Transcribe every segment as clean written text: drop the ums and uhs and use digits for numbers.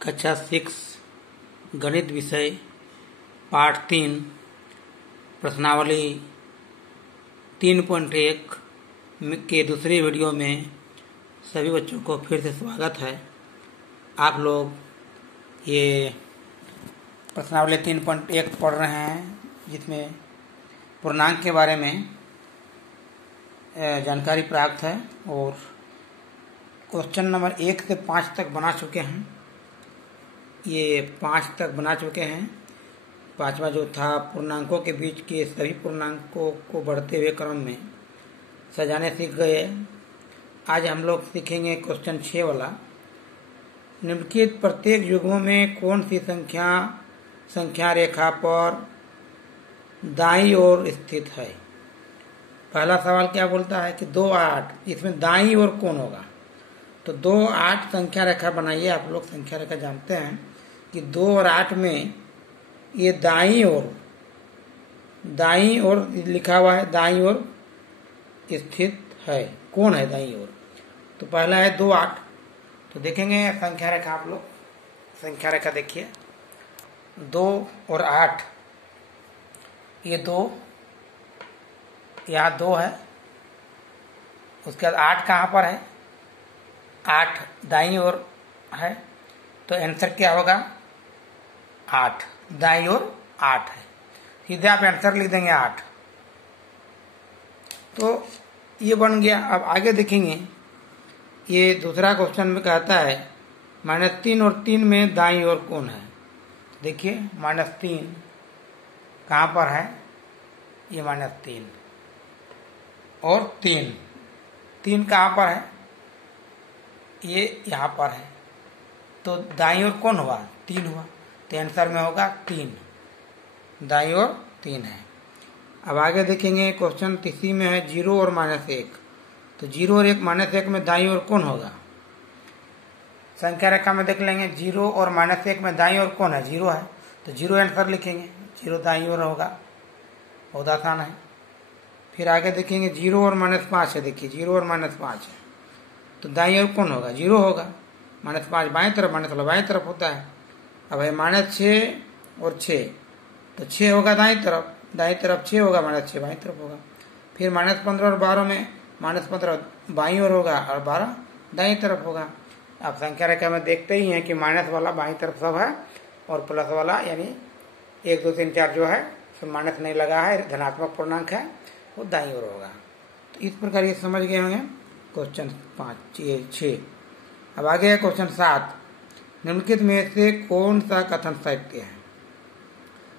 कक्षा 6 गणित विषय पाठ 3 प्रश्नावली 3.1 के दूसरी वीडियो में सभी बच्चों को फिर से स्वागत है। आप लोग ये प्रश्नावली 3.1 पढ़ रहे हैं, जिसमें पूर्णांक के बारे में जानकारी प्राप्त है और क्वेश्चन नंबर 1 से 5 तक बना चुके हैं। ये 5 तक बना चुके हैं। 5वां जो था पूर्णांकों के बीच के सभी पूर्णांकों को बढ़ते हुए क्रम में सजाने सीख गए। आज हम लोग सीखेंगे क्वेश्चन 6 वाला। निम्नलिखित प्रत्येक युग्मों में कौन सी संख्या रेखा पर दाईं ओर स्थित है। पहला सवाल क्या बोलता है कि 2 8, इसमें दाईं ओर कौन होगा। तो 2 8 संख्या रेखा बनाइए। आप लोग संख्या रेखा जानते हैं कि 2 और 8 में ये दाईं ओर लिखा हुआ है, दाईं ओर स्थित है। कौन है दाईं ओर? तो पहला है 2 8। तो देखेंगे संख्या रेखा। आप लोग संख्या रेखा देखिए, 2 और 8, ये 2, यहाँ 2 है। उसके बाद 8 कहाँ पर है? 8 दाईं ओर है। तो आंसर क्या होगा? 8 दाईं ओर 8 है। सीधे आप आंसर लिख देंगे 8। तो ये बन गया। अब आगे देखेंगे, ये दूसरा क्वेश्चन में कहता है -3 और 3 में दाईं ओर कौन है। देखिए -3 कहाँ पर है? ये -3 और 3 कहाँ पर है? ये यहाँ पर है। तो दाईं ओर कौन हुआ? 3 हुआ। तो आंसर में होगा 3, दाईं ओर 3 है। अब आगे देखेंगे क्वेश्चन 3 में है 0 और -1। तो 0 और 1 में दाईं ओर कौन होगा? संख्या रेखा में देख लेंगे 0 और -1 में दाईं ओर कौन है? 0 है। तो 0 आंसर लिखेंगे, 0 दाईं ओर होगा। बहुत आसान है। फिर आगे देखेंगे 0 और -5 है। देखिए 0 और -5 है, तो दाईं ओर कौन होगा? 0 होगा। -5 बाएं तरफ, -16 बाएं तरफ होता है। अब है -6 और 6, तो 6 होगा दाईं तरफ 6 होगा, -6 बाईं तरफ होगा। फिर -15 और 12 में -15 बाईं ओर होगा और 12 दाईं तरफ होगा। आप संख्या रेखा में देखते ही हैं कि माइनस वाला बाईं तरफ सब है और प्लस वाला यानी 1 2 3 4 जो है सब माइनस नहीं लगा है, धनात्मक पूर्णांक है, वो दाईं ओर होगा। तो इस प्रकार ये समझ गए होंगे क्वेश्चन 6। अब आगे है क्वेश्चन 7। निम्नलिखित में से कौन सा कथन सत्य है?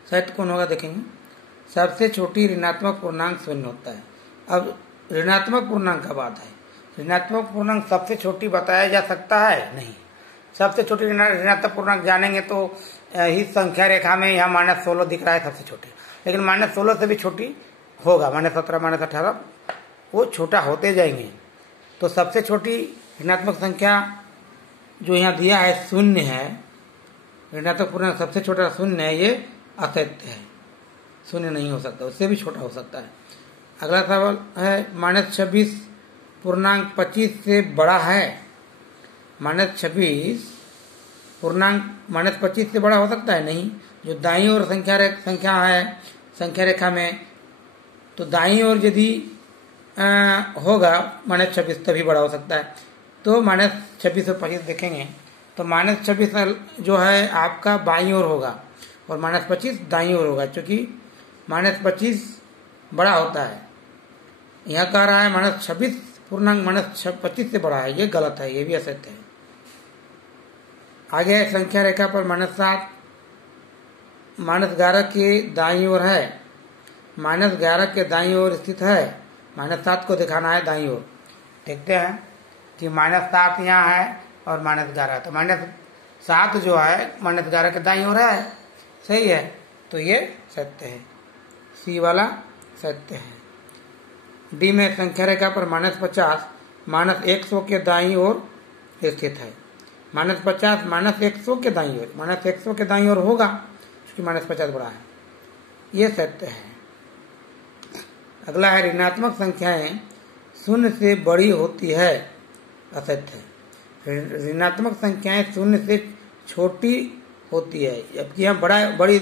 सत्य कौन होगा? देखेंगे सबसे छोटी ऋणात्मक पूर्णांक 0 होता है। अब ऋणात्मक पूर्णांक का बात है। ऋणात्मक पूर्णांक सबसे छोटी बताया जा सकता है? नहीं। सबसे छोटी ऋणात्मक पूर्णांक जानेंगे तो इस संख्या रेखा में यहाँ -16 दिख रहा है सबसे छोटी, लेकिन -16 से भी छोटी होगा, -17 -18 वो छोटा होते जाएंगे। तो सबसे छोटी ऋणात्मक संख्या जो यहाँ दिया है 0 है। ऋणात्मक पूर्णांक सबसे छोटा 0 है, ये असत्य है। 0 नहीं हो सकता, उससे भी छोटा हो सकता है। अगला सवाल है -26 पूर्णांक 25 से बड़ा है। -26 पूर्णांक -25 से बड़ा हो सकता है? नहीं। जो दाईं ओर संख्या है संख्या रेखा में, तो दाईं ओर यदि होगा -26 तभी बड़ा हो सकता है। तो -26 और 25 देखेंगे तो -26 जो है आपका बाईं ओर होगा और -25 दाईं ओर होगा, क्योंकि -25 बड़ा होता है। यहाँ कह रहा है -26 पूर्णांक -25 से बड़ा है, ये गलत है, ये भी असत्य है। आगे संख्या रेखा पर -7 -11 के दाईं ओर है। -11 के दाईं ओर स्थित है। -7 को दिखाना है दाईं ओर। देखते हैं कि -7 यहाँ है और -11, तो -7 जो है -11 के दाईं ओर है। सही है, तो ये सत्य है, सी वाला सत्य है। डी में संख्या रेखा पर -50 -100 के दाईं ओर स्थित है। -50 -100 के दाईं ओर, -100 के दाईं ओर होगा क्योंकि -50 बड़ा है, ये सत्य है। अगला है ऋणात्मक संख्याएं 0 से बड़ी होती है। असत्य है। ऋणात्मक संख्याएं 0 से छोटी होती है, जबकि यहाँ बड़ी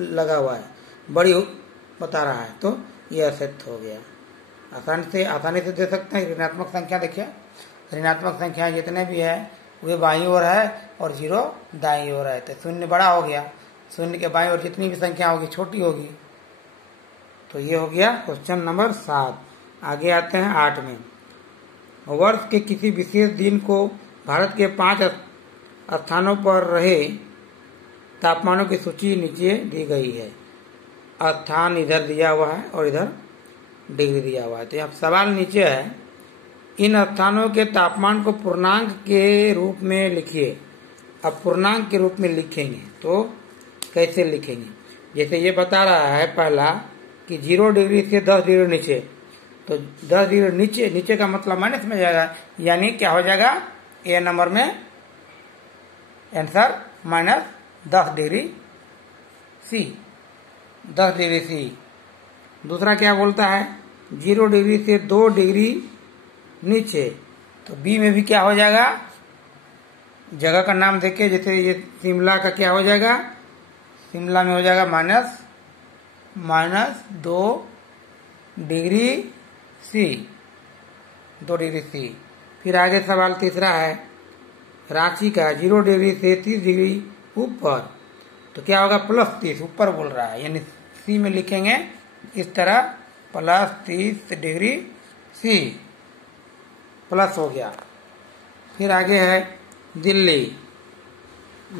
लगा हुआ है, बड़ी बता रहा है, तो यह असिद्ध हो गया। आसानी से दे सकते हैं। ऋणात्मक संख्या देखिए, ऋणात्मक संख्या जितने भी है वे बाईं ओर है और 0 दाईं ओर है, तो शून्य बड़ा हो गया, शून्य के बाईं ओर जितनी भी संख्या होगी छोटी होगी। तो ये हो गया क्वेश्चन नंबर 7। आगे आते हैं 8 में। वर्ष के किसी विशेष दिन को भारत के 5 स्थानों पर रहे तापमानों की सूची नीचे दी गई है। स्थान इधर दिया हुआ है और इधर डिग्री दिया हुआ है। तो यहाँ सवाल नीचे है, इन स्थानों के तापमान को पूर्णांक के रूप में लिखिए। अब पूर्णांक के रूप में लिखेंगे तो कैसे लिखेंगे? जैसे ये बता रहा है पहला कि 0 डिग्री से 10 डिग्री नीचे, तो 10 डिग्री नीचे का मतलब माइनस में जाएगा, यानी क्या हो जाएगा ए नंबर में answer -10 degree C, 10 degree C. दूसरा क्या बोलता है 0 डिग्री से 2 डिग्री नीचे, तो बी में भी क्या हो जाएगा, जगह का नाम देखे, जैसे ये शिमला का क्या हो जाएगा, शिमला में हो जाएगा -2 डिग्री सी, 2 डिग्री सी। फिर आगे सवाल तीसरा है रांची का 0 डिग्री से 30 डिग्री ऊपर, तो क्या होगा +30, ऊपर बोल रहा है, यानी सी में लिखेंगे इस तरह +30 डिग्री सी, प्लस हो गया। फिर आगे है दिल्ली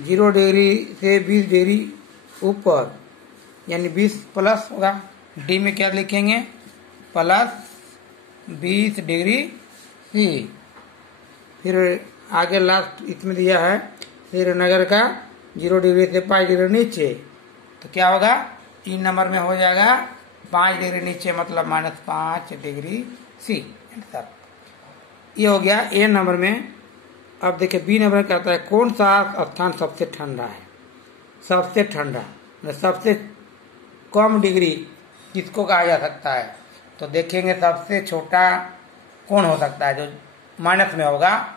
0 डिग्री से 20 डिग्री ऊपर, यानी 20 प्लस होगा, डी में क्या लिखेंगे +20 डिग्री सी। फिर आगे लास्ट इसमें दिया है श्रीनगर का 0 डिग्री से 5 डिग्री नीचे, तो क्या होगा 3 नंबर में हो जाएगा 5 डिग्री नीचे, मतलब -5 डिग्री सी। ये हो गया ए नंबर में। अब देखिए बी नंबर कहता है कौन सा स्थान सबसे ठंडा है। सबसे ठंडा सबसे कम डिग्री किसको कहा जा सकता है, तो देखेंगे सबसे छोटा कौन हो सकता है जो माइनस में होगा।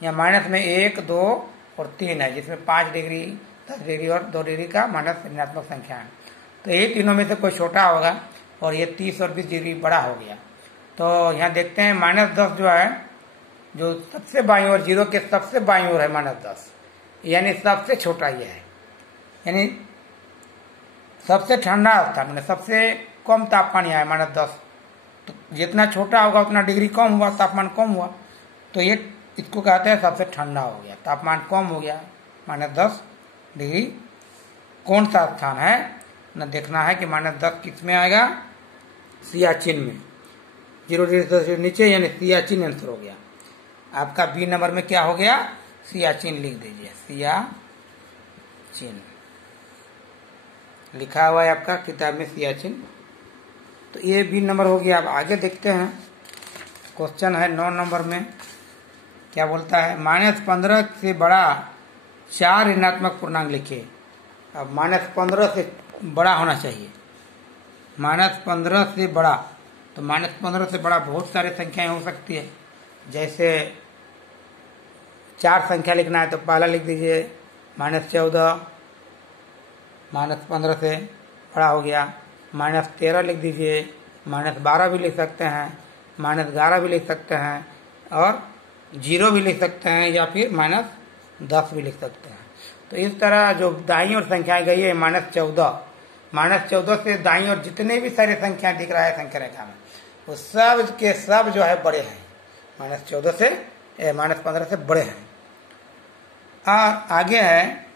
या माइनस में 1, 2 और 3 है, जिसमें 5 डिग्री 10 डिग्री और 2 डिग्री का माइनस ऋणात्मक संख्या है, तो ये तीनों में से कोई छोटा होगा, और ये 30 और 20 डिग्री बड़ा हो गया। तो यहाँ देखते हैं -10 जो है, जो सबसे बाईं ओर 0 के सबसे बाईं ओर है -10, यानी सबसे छोटा ये है, यानी सबसे ठंडा स्थान, मैंने सबसे कम तापमान यहाँ है -10। तो जितना छोटा होगा उतना डिग्री कम हुआ, तापमान कम हुआ, तो ये इसको कहते हैं सबसे ठंडा हो गया, तापमान कम हो गया -10 डिग्री। कौन सा स्थान है न देखना है कि -10 किस में आएगा, सियाचिन में, 0 डिग्री से नीचे, यानी सियाचिन आंसर हो गया आपका। बी नंबर में क्या हो गया, सियाचिन लिख दीजिए, सियाचिन लिखा हुआ है आपका किताब में सियाचिन। तो ये बी नंबर हो गया। अब आगे देखते हैं, क्वेश्चन है 9 नंबर में, क्या बोलता है -15 से बड़ा 4 ऋणात्मक पूर्णांक लिखिए। अब -15 से बड़ा होना चाहिए, -15 से बड़ा, तो -15 से बड़ा बहुत सारी संख्याएं हो सकती है। जैसे 4 संख्या लिखना है तो पहला लिख दीजिए -14, -15 से बड़ा हो गया। -13 लिख दीजिए, -12 भी लिख सकते हैं, -11 भी लिख सकते हैं, और 0 भी लिख सकते हैं, या फिर -10 भी लिख सकते हैं। तो इस तरह जो दाईं ओर संख्याएं गई है -14 से दाईं ओर जितने भी सारी संख्या दिख रहा है संख्या रेखा में, वो सब के सब जो है बड़े हैं, -14 से -15 से बड़े हैं। आगे है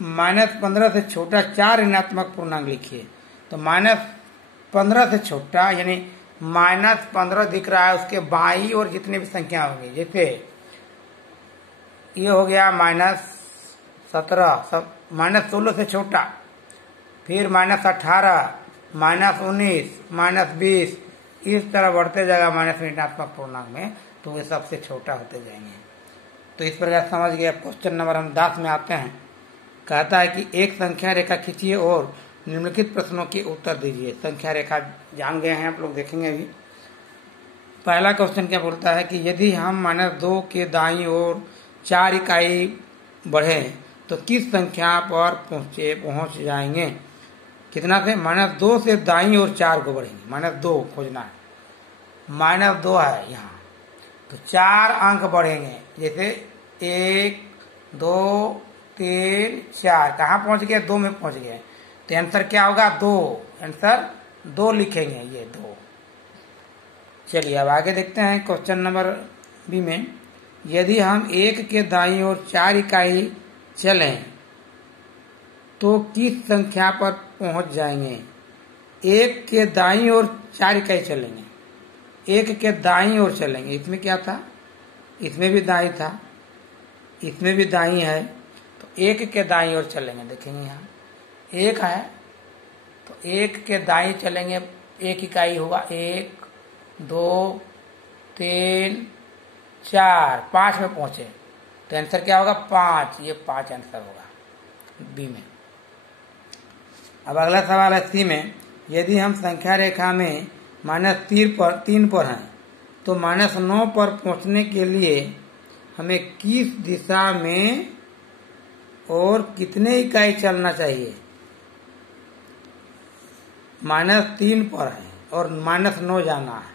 -15 से छोटा 4 ऋणात्मक पूर्णांक लिखिए। तो -15 से छोटा, यानी -15 दिख रहा है, उसके बाईं ओर जितनी भी संख्या होंगी, जैसे ये हो गया -17, सब -16 से छोटा, फिर -18, -19, -20, इस तरह बढ़ते जाएगा माइनस ऋणात्मक पूर्णांक में, तो वे सबसे छोटा होते जाएंगे। तो इस प्रकार समझ गए। क्वेश्चन नंबर हम 10 में आते हैं। कहता है कि एक संख्या रेखा खींचिए और निम्नलिखित प्रश्नों के उत्तर दीजिए। संख्या रेखा जान गए हैं आप लोग, देखेंगे अभी। पहला क्वेश्चन क्या बोलता है कि यदि हम -2 के दाईं ओर 4 इकाई बढ़े तो किस संख्या पर पहुंच जाएंगे। कितना से, -2 से दाईं ओर 4 को बढ़ेंगे। -2 खोजना है, -2 है यहाँ, तो 4 अंक बढ़ेंगे। जैसे 1 2 3 4, कहाँ पहुंच गए, 2 में पहुंच गए, तो आंसर क्या होगा, 2। आंसर 2 लिखेंगे, ये 2। चलिए अब आगे देखते हैं क्वेश्चन नंबर बी में। यदि हम 1 के दाईं ओर 4 इकाई चलें तो किस संख्या पर पहुंच जाएंगे। 1 के दाईं ओर 4 इकाई चलेंगे, 1 के दाईं ओर चलेंगे। इसमें क्या था, इसमें भी दाईं था, इसमें भी दाईं है, तो 1 के दाईं ओर चलेंगे। देखेंगे यहाँ 1 है, तो 1 के दाईं चलेंगे, 1 इकाई होगा, 1 2 3 4, 5 में पहुंचे, तो आंसर क्या होगा, 5। ये 5 आंसर होगा बी में। अब अगला सवाल है सी में। यदि हम संख्या रेखा में -3 पर हैं तो -9 पर पहुंचने के लिए हमें किस दिशा में और कितने इकाई चलना चाहिए। -3 पर है और -9 जाना है,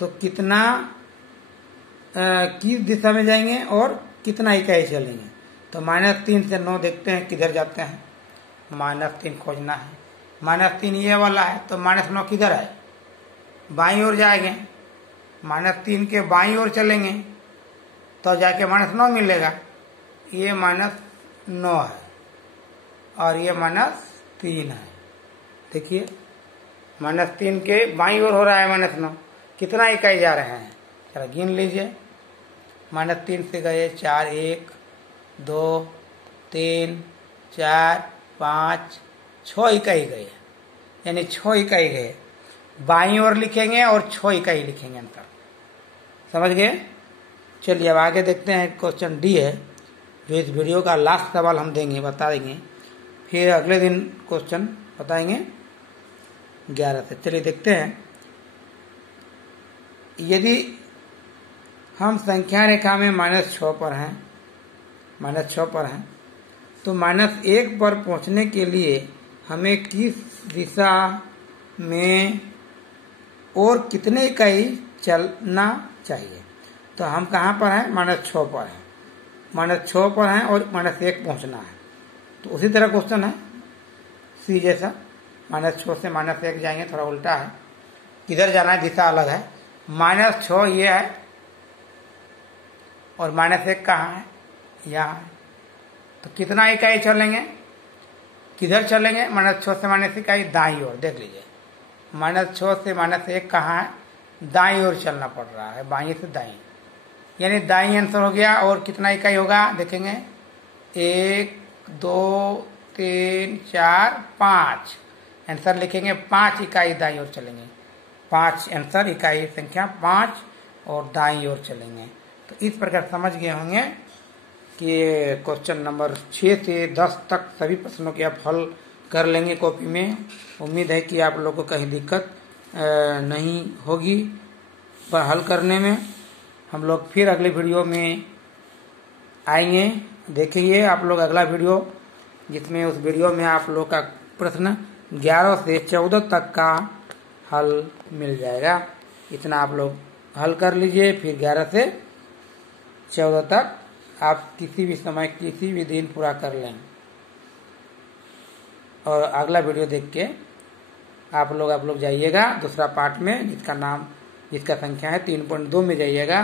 तो कितना किस दिशा में जाएंगे और कितना इकाई चलेंगे। तो -3 से 9 देखते हैं किधर जाते हैं। -3 खोजना है, -3 ये वाला है, तो -9 किधर है, बाईं ओर जाएंगे। -3 के बाईं ओर चलेंगे तो जाके -9 मिलेगा। ये -9 है और ये -3 है। देखिए -3 के बाईं ओर हो रहा है -9, कितना इकाई जा रहे हैं, चलो गिन लीजिए। -3 से गए 4, 1 2 3 4 5 6 इकाई गए, यानी 6 इकाई गए। बाईं ओर लिखेंगे और 6 इकाई लिखेंगे अंतर, समझ गए। चलिए अब आगे देखते हैं क्वेश्चन डी है, जो इस वीडियो का लास्ट सवाल हम देंगे, बता देंगे, फिर अगले दिन क्वेश्चन बताएंगे 11 से। चलिए देखते हैं। यदि हम संख्या रेखा में -6 पर हैं, -6 पर हैं, तो -1 पर पहुंचने के लिए हमें किस दिशा में और कितने इकाई चलना चाहिए। तो हम कहाँ पर हैं, -6 पर हैं, -6 पर हैं और -1 पहुंचना है। तो उसी तरह क्वेश्चन है सी जैसा, -6 से -1 जाएंगे, थोड़ा उल्टा है, किधर जाना है दिशा अलग है। -6 ये है और -1 कहाँ है, यहाँ है। तो कितना इकाई चलेंगे, किधर चलेंगे, -6 से -1 इकाई दाईं ओर। देख लीजिए -6 से -1 कहाँ है, दाईं ओर चलना पड़ रहा है, बाईं से दाईं, यानी दाईं आंसर हो गया। और कितना इकाई होगा देखेंगे, 1 2 3 4 5 आंसर लिखेंगे, 5 इकाई दाईं ओर चलेंगे, 5 आंसर, इकाई संख्या 5 और दाईं ओर चलेंगे। तो इस प्रकार समझ गए होंगे कि क्वेश्चन नंबर 6 से 10 तक सभी प्रश्नों के आप हल कर लेंगे कॉपी में। उम्मीद है कि आप लोगों को कहीं दिक्कत नहीं होगी पर हल करने में। हम लोग फिर अगले वीडियो में आएंगे, देखेंगे आप लोग अगला वीडियो, जिसमें उस वीडियो में आप लोग का प्रश्न 11 से 14 तक का हल मिल जाएगा। इतना आप लोग हल कर लीजिए, फिर 11 से 14 तक आप किसी भी समय किसी भी दिन पूरा कर लें। और अगला वीडियो देख के आप लोग जाइएगा दूसरा पार्ट में, जिसका संख्या है 3.2 में जाइएगा,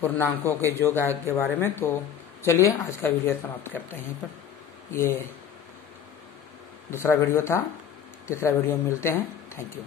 पूर्णांकों के योग के बारे में। तो चलिए आज का वीडियो समाप्त करते हैं यहीं पर। ये दूसरा वीडियो था, तीसरा वीडियो में मिलते हैं। Thank you.